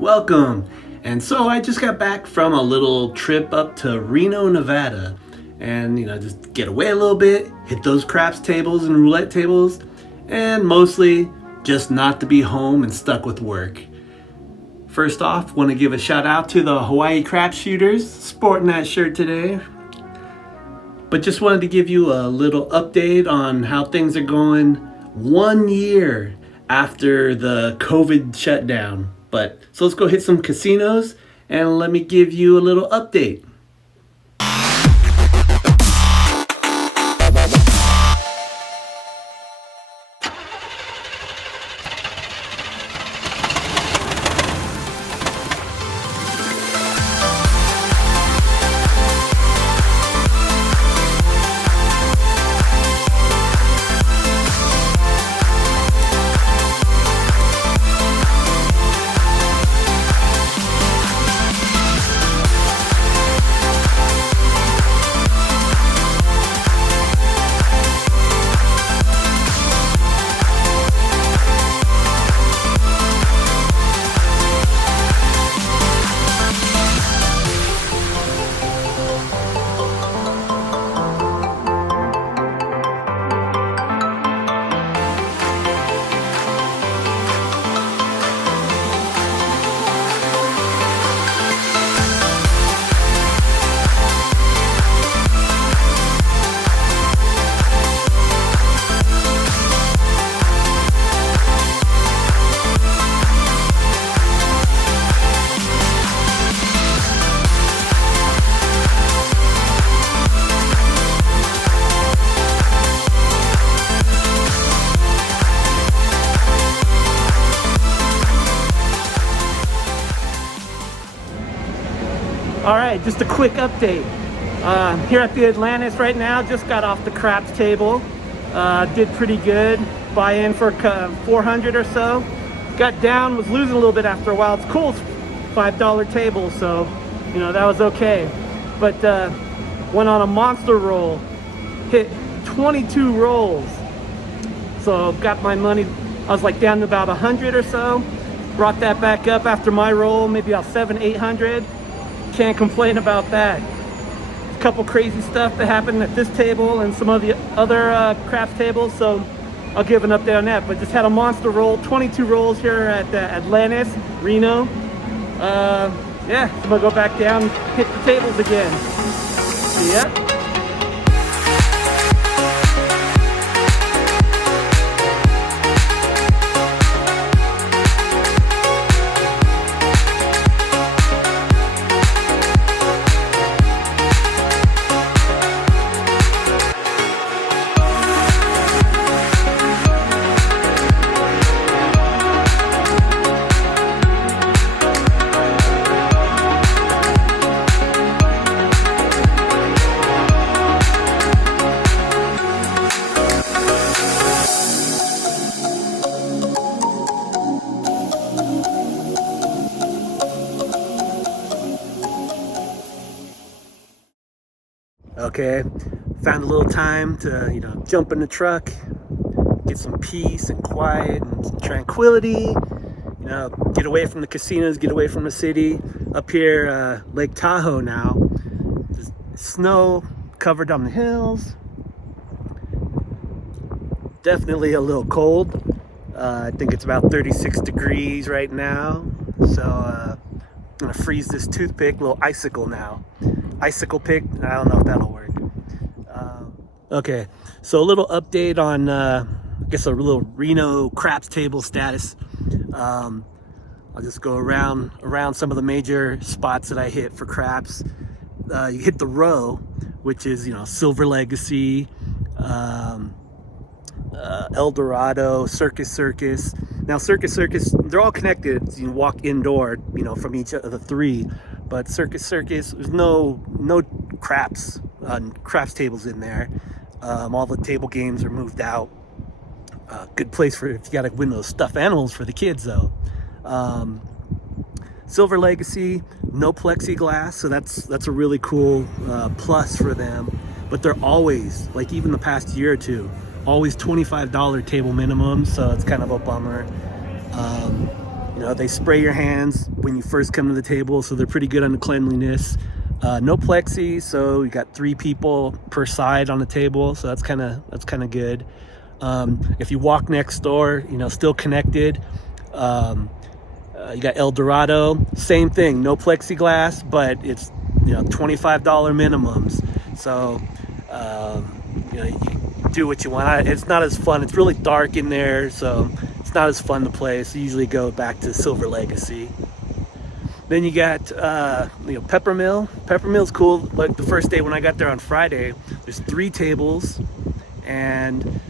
Welcome. And so I just got back from a little trip up to Reno, Nevada, and just get away a little bit, hit those craps tables and roulette tables, and mostly just not to be home and stuck with work. First off, want to give a shout out to the Hawaii Crap Shooters, sporting that shirt today. But just wanted to give you a little update on how things are going 1 year after the COVID shutdown. So let's go hit some casinos and let me give you a little update. Alright, just a quick update. Here at the Atlantis right now, just got off the craps table. Did pretty good. Buy in for 400 or so. Got down, was losing a little bit after a while. It's cool, it's $5 table, so that was okay. But went on a monster roll, hit 22 rolls. So got my money, I was like down to about 100 or so. Brought that back up after my roll, maybe about 700-800. Can't complain about that. A couple crazy stuff that happened at this table and some of the other craps tables, so I'll give an update on that. But just had a monster roll, 22 rolls here at Atlantis, Reno. Yeah, so I'm gonna go back down, hit the tables again. See ya. Okay, found a little time to jump in the truck, get some peace and quiet and some tranquility, get away from the casinos, get away from the city. Up here, Lake Tahoe now, there's snow covered on the hills. Definitely a little cold. I think it's about 36 degrees right now, so I'm gonna freeze this toothpick, little icicle now. Icicle pick, I don't know if that'll work. Okay, so a little update on, I guess a little Reno craps table status. I'll just go around some of the major spots that I hit for craps. You hit the row, which is, Silver Legacy, El Dorado, Circus Circus. Now Circus Circus, they're all connected. You walk indoor, from each of the three. But Circus Circus, there's no craps tables in there. All the table games are moved out. Good place for if you got to win those stuffed animals for the kids, though. Silver Legacy, no plexiglass, so that's a really cool plus for them. But they're always, like even the past year or two, always $25 table minimum, so it's kind of a bummer. You know, they spray your hands when you first come to the table, so they're pretty good on the cleanliness. No plexi, so you got 3 people per side on the table, so that's kind of good. If you walk next door, you know, still connected. You got El Dorado, same thing, no plexiglass, but it's, you know, $25 minimums. So, you know, you do what you want. It's not as fun. It's really dark in there, so it's not as fun to play. So you usually go back to Silver Legacy. Then you got, you know, Peppermill. Peppermill's cool. Like the first day when I got there on Friday, there's 3 tables, and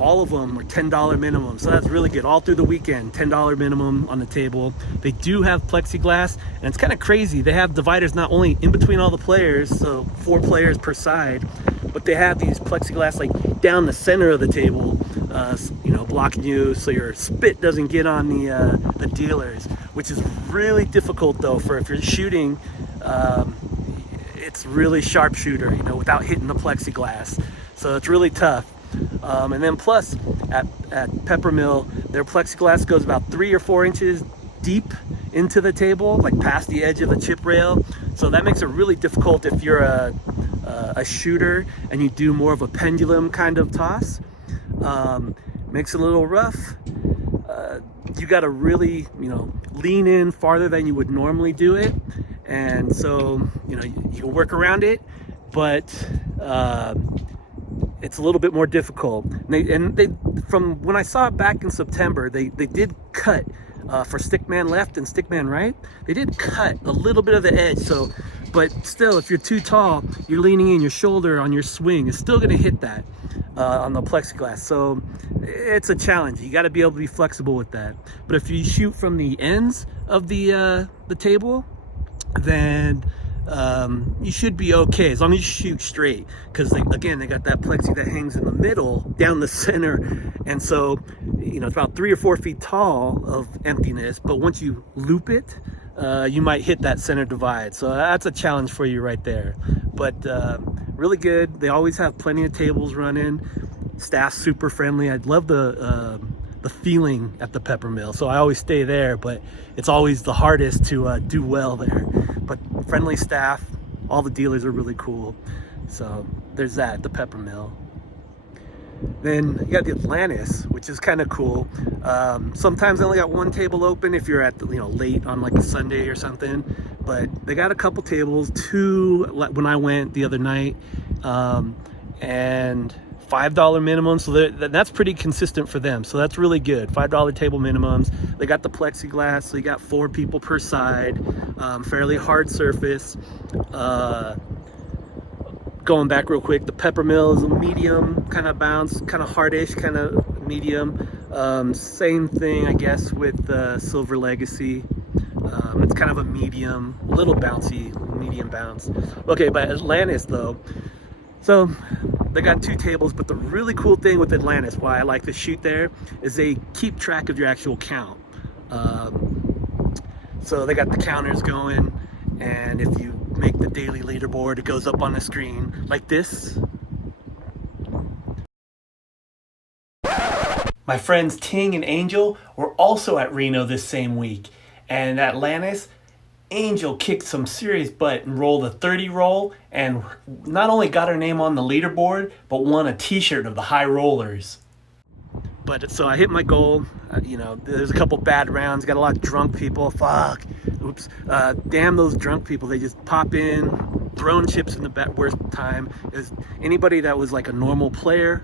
all of them were $10 minimum, so that's really good. All through the weekend, $10 minimum on the table. They do have plexiglass, and it's kind of crazy. They have dividers not only in between all the players, so 4 players per side, but they have these plexiglass like down the center of the table, you know, blocking you so your spit doesn't get on the dealers, which is really difficult though for if you're shooting. It's really sharpshooter, you know, without hitting the plexiglass, so it's really tough. And then plus at Peppermill, their plexiglass goes about 3 or 4 inches deep into the table, like past the edge of the chip rail. So that makes it really difficult if you're a shooter and you do more of a pendulum kind of toss. Makes it a little rough. You got to really, you know, lean in farther than you would normally do it. And so, you know, you can work around it, but it's a little bit more difficult. And they from when I saw it back in September, they did cut for stickman left and stickman right. They did cut a little bit of the edge. So, but still, if you're too tall, you're leaning in, your shoulder on your swing is still going to hit that on the plexiglass. So it's a challenge. You got to be able to be flexible with that. But if you shoot from the ends of the table, then you should be okay as long as you shoot straight, because they got that plexi that hangs in the middle down the center, and so, you know, it's about 3 or 4 feet tall of emptiness, but once you loop it, you might hit that center divide. So that's a challenge for you right there. But really good. They always have plenty of tables running. Staff super friendly. I love the feeling at the Peppermill, so I always stay there, but it's always the hardest to do well there. But friendly staff, all the dealers are really cool. So there's that, the Peppermill. Then you got the Atlantis, which is kind of cool. Sometimes they only got 1 table open if you're at the, you know, late on like a Sunday or something, but they got a couple tables, 2 when I went the other night, and $5 minimum, so that's pretty consistent for them, so that's really good. $5 table minimums. They got the plexiglass, so you got 4 people per side. Fairly hard surface. Going back real quick, the Peppermill is a medium kind of bounce, kind of hardish, kind of medium. Same thing, I guess, with Silver Legacy. It's kind of a medium, a little bouncy, medium bounce. Okay, but Atlantis though, so they got 2 tables, but the really cool thing with Atlantis, why I like to shoot there, is they keep track of your actual count. So they got the counters going, and if you make the daily leaderboard, it goes up on the screen like this. My friends Ting and Angel were also at Reno this same week, and at Atlantis, Angel kicked some serious butt and rolled a 30 roll, and not only got her name on the leaderboard, but won a t-shirt of the high rollers. But so I hit my goal. You know, there's a couple bad rounds, got a lot of drunk people. Fuck, oops, damn those drunk people. They just pop in, throwing chips in the worst time. Is anybody that was like a normal player,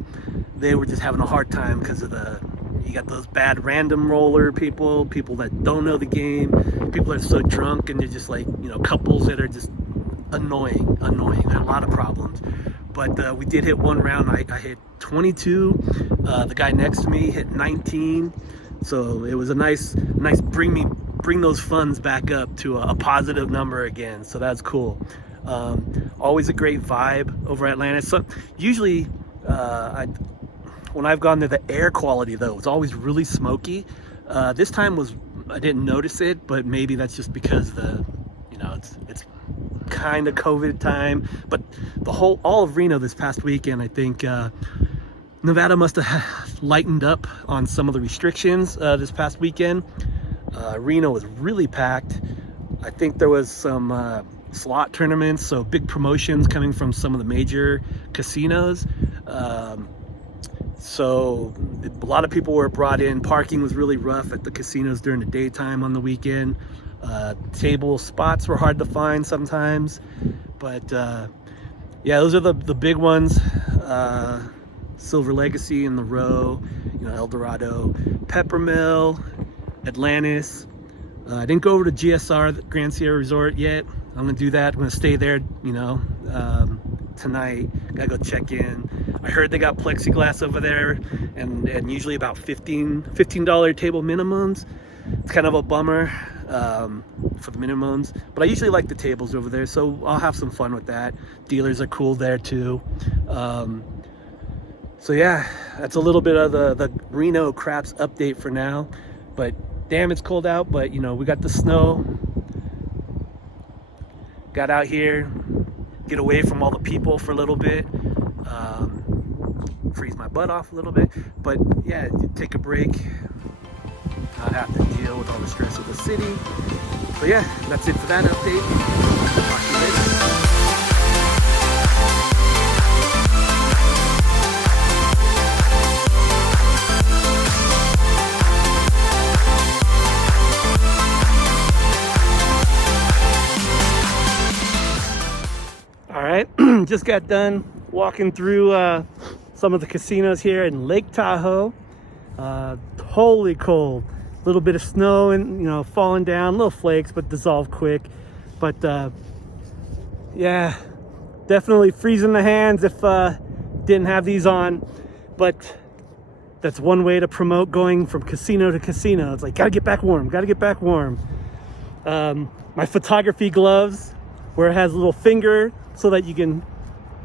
they were just having a hard time because of you got those bad random roller people that don't know the game, people that are so drunk, and they're just like, you know, couples that are just annoying. There are a lot of problems. But we did hit 1 round. I hit 22. The guy next to me hit 19. So it was a nice bring those funds back up to a positive number again. So that's cool. Always a great vibe over at Atlantis. So usually, when I've gone there, the air quality though, it's always really smoky. This time I didn't notice it, but maybe that's just because it's kind of COVID time. But all of Reno this past weekend, I think Nevada must have lightened up on some of the restrictions this past weekend. Reno was really packed. I think there was some slot tournaments, so big promotions coming from some of the major casinos. So a lot of people were brought in. Parking was really rough at the casinos during the daytime on the weekend. Table spots were hard to find sometimes, but yeah, those are the big ones. Silver Legacy in the row, El Dorado, Peppermill, Atlantis. I didn't go over to GSR, the Grand Sierra Resort, yet. I'm gonna do that. I'm gonna stay there, tonight. Gotta go check in. I heard they got plexiglass over there, and usually about $15 table minimums. It's kind of a bummer for the minimums, but I usually like the tables over there, so I'll have some fun with that. Dealers are cool there too. So yeah, that's a little bit of the Reno craps update for now. But damn, it's cold out, but we got the snow. Got out here, get away from all the people for a little bit, freeze my butt off a little bit, but yeah, take a break, not have to deal with all the stress of the city. So yeah, that's it for that update. Talk to you later. Just got done walking through some of the casinos here in Lake Tahoe. Totally cold. A little bit of snow and falling down, little flakes, but dissolve quick. But yeah, definitely freezing the hands if didn't have these on. But that's one way to promote going from casino to casino. It's like, gotta get back warm, gotta get back warm. My photography gloves, where it has a little finger so that you can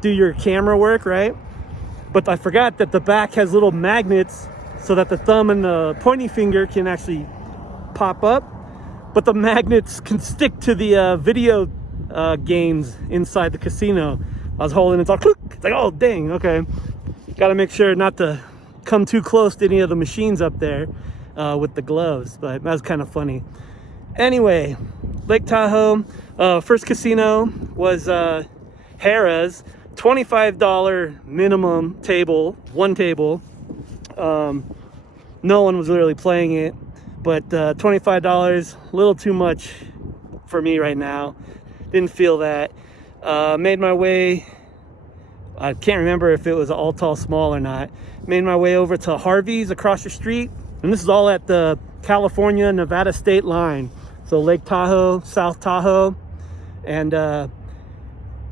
do your camera work, right? But I forgot that the back has little magnets so that the thumb and the pointing finger can actually pop up, but the magnets can stick to the video games inside the casino. I was holding it, it's all click. It's like, oh dang, okay. Gotta make sure not to come too close to any of the machines up there with the gloves, but that was kind of funny. Anyway, Lake Tahoe, first casino was Harrah's. $25 minimum table, one table. No one was really playing it, but $25, a little too much for me right now. Didn't feel that. Made my way, I can't remember if it was all tall small or not. Made my way over to Harvey's across the street, and this is all at the California-Nevada state line. So Lake Tahoe, South Tahoe, and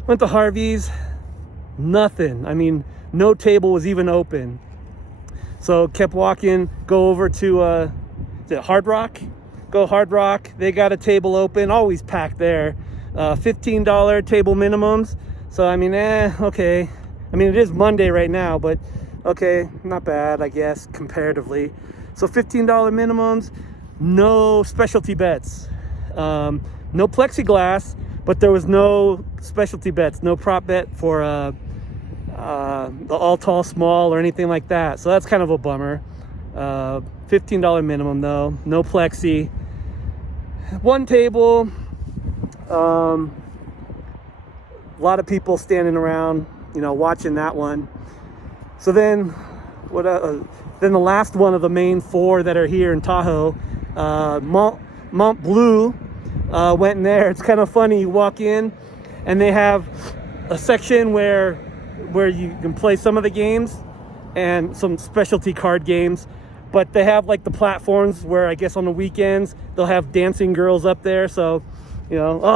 went to Harvey's. Nothing. I mean, no table was even open. So kept walking, go over to is it Hard Rock? Go Hard Rock. They got a table open, always packed there. $15 table minimums. So I mean, okay. I mean, it is Monday right now, but okay, not bad, I guess, comparatively. So $15 minimums, no specialty bets, no plexiglass, but there was no specialty bets, no prop bet for the all tall small or anything like that. So that's kind of a bummer. $15 minimum though, no plexi. One table, a lot of people standing around, watching that one. So then then the last one of the main four that are here in Tahoe, Mont Bleu, went in there. It's kind of funny. You walk in and they have a section where you can play some of the games and some specialty card games, but they have like the platforms where I guess on the weekends they'll have dancing girls up there. So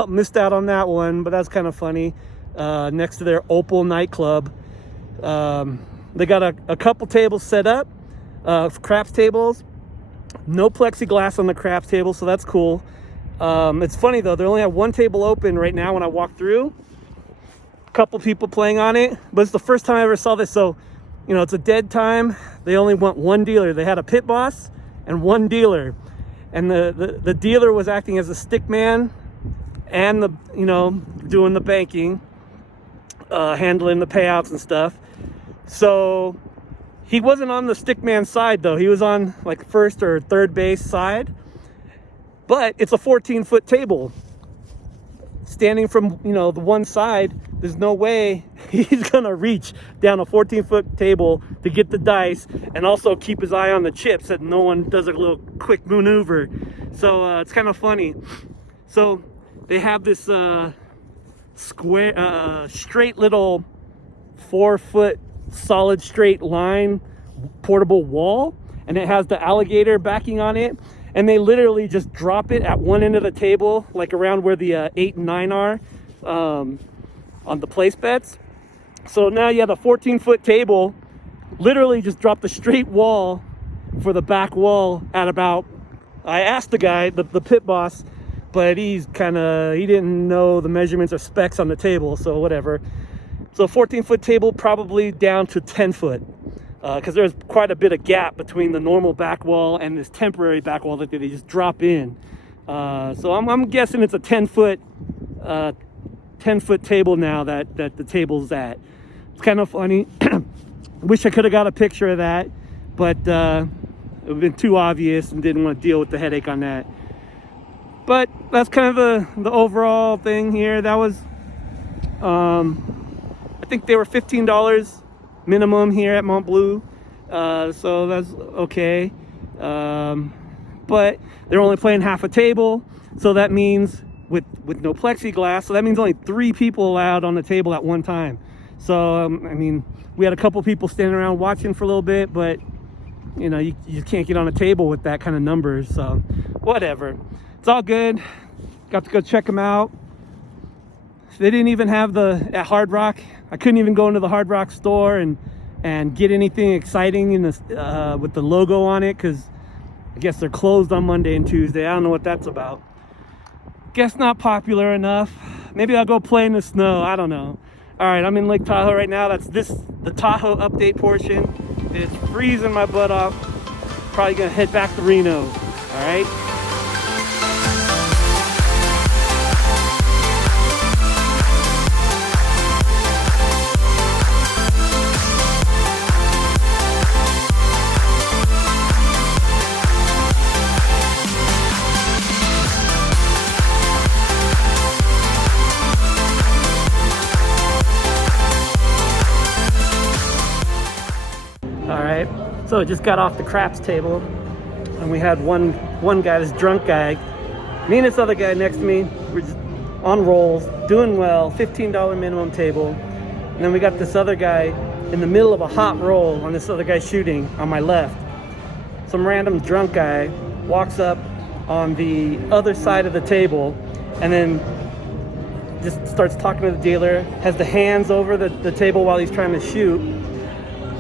missed out on that one, but that's kind of funny. Next to their Opal nightclub, they got a couple tables set up, craps tables. No plexiglass on the craps table, so that's cool. It's funny though, they only have one table open right now when I walk through. A couple people playing on it, but it's the first time I ever saw this. So it's a dead time. They only want one dealer. They had a pit boss and one dealer, and the dealer was acting as a stick man and doing the banking, handling the payouts and stuff. So he wasn't on the stick man side though. He was on like first or third base side. but it's a 14-foot table. Standing from, you know, the one side, there's no way he's gonna reach down a 14-foot table to get the dice and also keep his eye on the chips so that no one does a little quick maneuver. So it's kind of funny. So they have this straight little 4-foot solid straight line portable wall, and it has the alligator backing on it. And they literally just drop it at one end of the table, like around where the 8 and 9 are on the place bets. So now you have a 14-foot table, literally just drop the straight wall for the back wall at about, I asked the guy, the pit boss, but he didn't know the measurements or specs on the table, so whatever. So 14-foot table probably down to 10-foot. Because there's quite a bit of gap between the normal back wall and this temporary back wall that they just drop in. So I'm guessing it's a 10-foot table now that the table's at. It's kind of funny. Wish I could have got a picture of that, but it would have been too obvious and didn't want to deal with the headache on that. But that's kind of the overall thing here. That was, I think they were $15 minimum here at Mont Bleu, so that's okay, but they're only playing half a table, so that means with no plexiglass, so that means only 3 people allowed on the table at one time. So I mean, we had a couple people standing around watching for a little bit, but you know, you just can't get on a table with that kind of numbers, so whatever, it's all good. Got to go check them out. They didn't even have at Hard Rock. I couldn't even go into the Hard Rock store and get anything exciting in this with the logo on it, because I guess they're closed on Monday and Tuesday. I don't know what that's about. Guess not popular enough. Maybe I'll go play in the snow. I don't know. All right, I'm in Lake Tahoe right now. That's the Tahoe update portion. It's freezing my butt off. Probably gonna head back to Reno. All right. So I just got off the craps table, and we had one guy, this drunk guy, me and this other guy next to me, we're just on rolls, doing well, $15 minimum table. And then we got this other guy in the middle of a hot roll on this other guy shooting on my left. Some random drunk guy walks up on the other side of the table and then just starts talking to the dealer, has the hands over the table while he's trying to shoot.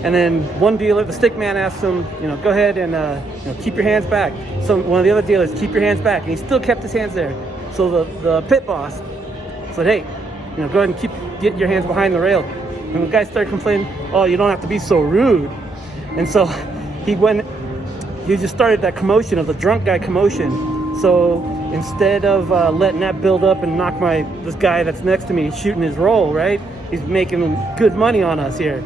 And then one dealer, the stick man, asks him, you know, go ahead and keep your hands back. So one of the other dealers, keep your hands back, and he still kept his hands there. So the pit boss said, hey, you know, go ahead and get your hands behind the rail. And the guy started complaining, oh, you don't have to be so rude. And so he just started that commotion of the drunk guy commotion. So instead of letting that build up and knock this guy that's next to me shooting his roll, right? He's making good money on us here.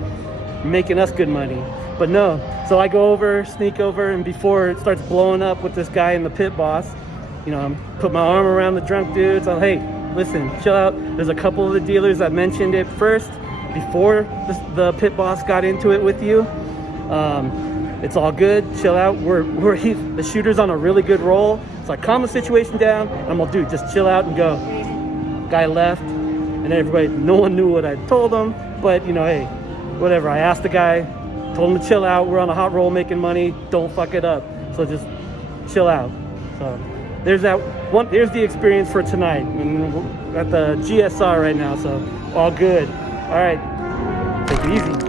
Making us good money, but no. So I go over, sneak over, and before it starts blowing up with this guy and the pit boss, you know, put my arm around the drunk dude. So hey, listen, chill out. There's a couple of the dealers that mentioned it first before the pit boss got into it with you. It's all good. Chill out. The shooter's on a really good roll. So I calm the situation down. And I'm like, dude, just chill out and go. Guy left, and everybody, no one knew what I told them, but you know, hey. Whatever, I asked the guy, told him to chill out. We're on a hot roll making money. Don't fuck it up. So just chill out. So there's that one. There's the experience for tonight. And we're at the GSR right now, so all good. All right, take it easy.